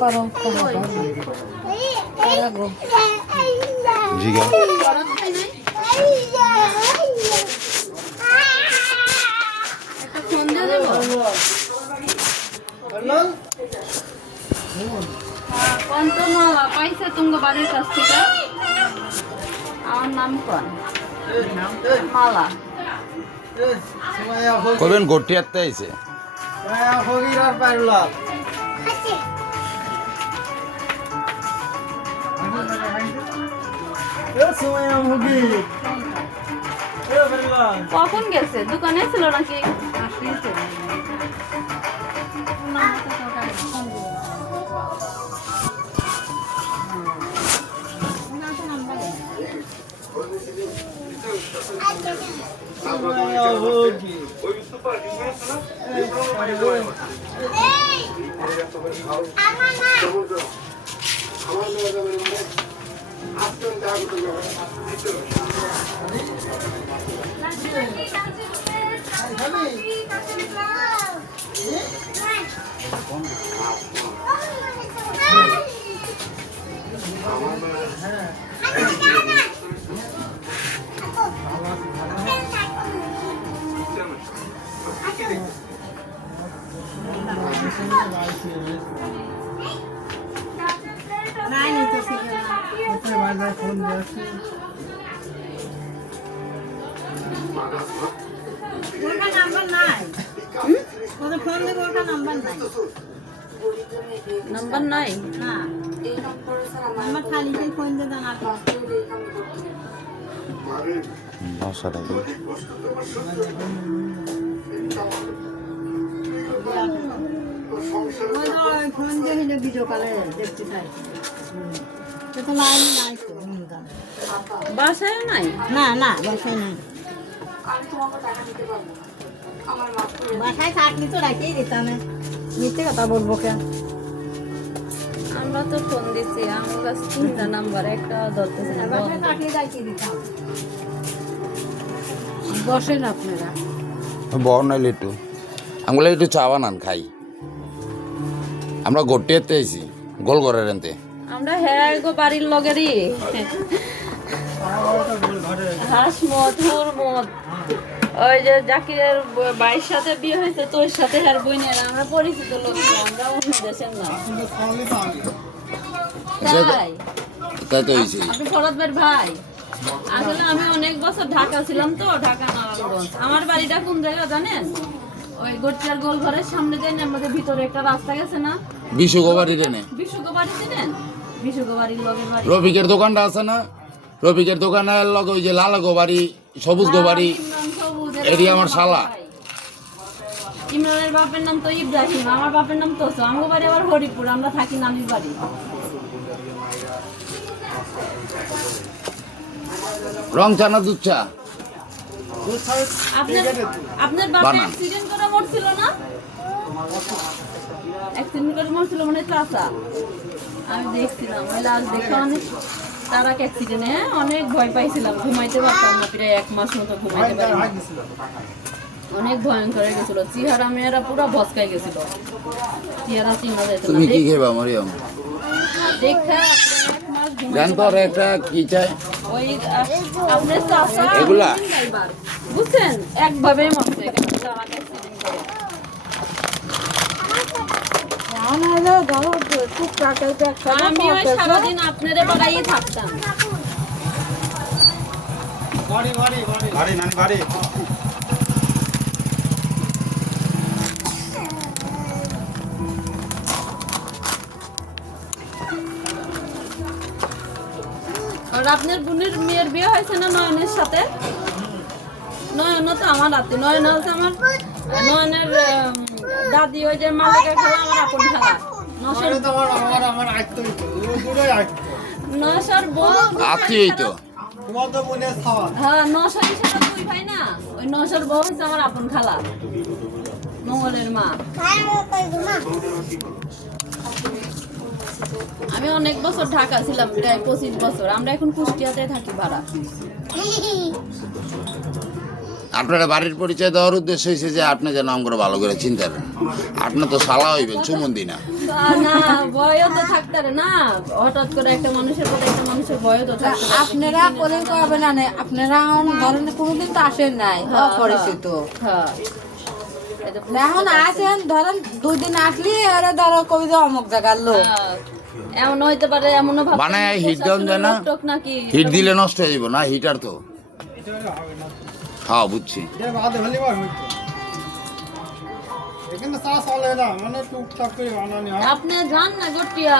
করো জিগা মালা পাইছে তোমার বাড়ির কাছ থেকে আমার নাম কোন মালা কবেন গোটি আত্তে আইছে কখন গেছে দোকানে ছিল নাকি নাম্বার নাই না আমার খালি ফোন দিয়ে দাও না ফোন দিয়ে ভিডিও কলে দেখতে চাই তো লাইন নাই তো বাসায় নাই না না বাসায় নাই বাসায় থাকলে তো রাখিয়ে দিতাম মিথ্যে কথা বলবো কেন আমরা তো ফোন দিচ্ছি আমার কাছে তিনটা নাম্বার একটা ধরতেছে না বাসায় থাকলে রাখিয়ে দিতাম বসেন আপনারা বড় নাইলে একটু আমগুলো একটু চা বানান খাই আমরা গোটি আত্তে আইছি গোল করে রেনতে আমরা হ্যাঁ গো বাড়ির লগেরই হাঁস মদ হুর মদ ওই যে জাকিরের ভাইয়ের সাথে বিয়ে হয়েছে তোর সাথে আর বইনের আমরা পরিচিত লোক আমরা অন্য দেশের না তাই তাই তো হয়েছে আপনি ফরদ ভাইয়ের ভাই আসলে আমি অনেক বছর ঢাকা ছিলাম তো ঢাকা নারায়ণগঞ্জ আমার বাড়িটা কোন জায়গা জানেন ওই গটিয়ার গোল ঘরের সামনে দেন আমাদের ভিতরে একটা রাস্তা গেছে না বিশুগোবাড়ি রেনে বিশুগোবাড়ি চিনেন বিশুগোবাড়ির লগের বাড়ি রফিকের দোকানটা আছে না রফিকের দোকানের লগে ওই যে লাল গোবাড়ি সবুজ গোবাড়ি এটি আমার শালা ইমরানের বাপের নাম তো ইব্রাহিম আমার বাপের নাম তোসো আমার বাড়ি আবার হরিপুর আমরা থাকি নানির বাড়ি রং চা না দুধ চা আপনার বাবা অ্যাক্সিডেন্ট করে মরছিল না অ্যাক্সিডেন্ট করে মরছিল মানে চাচা আমি দেখছিলাম ওই লাশ দেখে অনেক তারা অ্যাক্সিডেন্টে অনেক ভয় পাইছিলাম ঘুমাইতে পারতাম না প্রায় 1 মাস মতো ঘুমাইতে পারি অনেক ভয়ঙ্কর হয়ে গেছিল চেহারা মেয়েরা পুরো ভস্কাই গেছিল চেহারা চিনা যেত না তুমি কি খাইবা মরিয়ম দেখা জান তো একটা কি চাই ওই আপনার চাচা এগুলা বুঝছেন একভাবে মরছে তারা অ্যাক্সিডেন্ট করে আমি ওই সারাদিন আপনারে বাড়াই থাকতাম বাড়ি নানি বাড়ি আর আপনার বোনের মেয়ের বিয়ে হয়েছে না নয়নের সাথে নয়ন তো আমার রাতে নয়ন হচ্ছে আমার নয়নের দাদি ওই যে মালিকা খেলা আমার আপন খেলা নশার বউ আত্মীয়ই তো হ্যাঁ নশারই সাথে দুই ভাই না ওই নশার বউ হচ্ছে আমার আপন খালা মঙ্গলের মা আমি অনেক বছর ঢাকা ছিলাম প্রায় 25 বছর আমরা এখন কুষ্টিয়াতে থাকি ভাড়া আপনারা বাড়ির পরিচয় দেওয়ার উদ্দেশ্য হয়েছে যে আপনি যেন আমরা ভালো করে চিন্তা করেন। আপনি তো সালা হইবেন চুমন্দি না। না ভয়ও তো থাকতে পারে না, হঠাৎ করে একটা মানুষের প্রতি একটা মানুষের ভয়ও তো থাকতে পারে। আপনারা করে কবে না নে, আপনারা এখন ধরেন কোনোদিন তো আসেন নাই অপরিচিত। হ্যাঁ এটা এখন আসেন ধরেন 2 দিন আসলি এরা ধরো কবি যে অমুক জায়গার লোক। হ্যাঁ, এমন হইতে পারে, এমনও ভাবতে মানে পারে হিট ডাউন যায় না, লোক নাকি হিট দিলে নষ্ট হয়ে যাব না হিটার তো। হ্যাঁ বুঝছি। এটা বাদে হলি বার হইতো এখানে চা চলে না মানে টুকটাক করে বানানি হয় আপনি যান না গটিয়া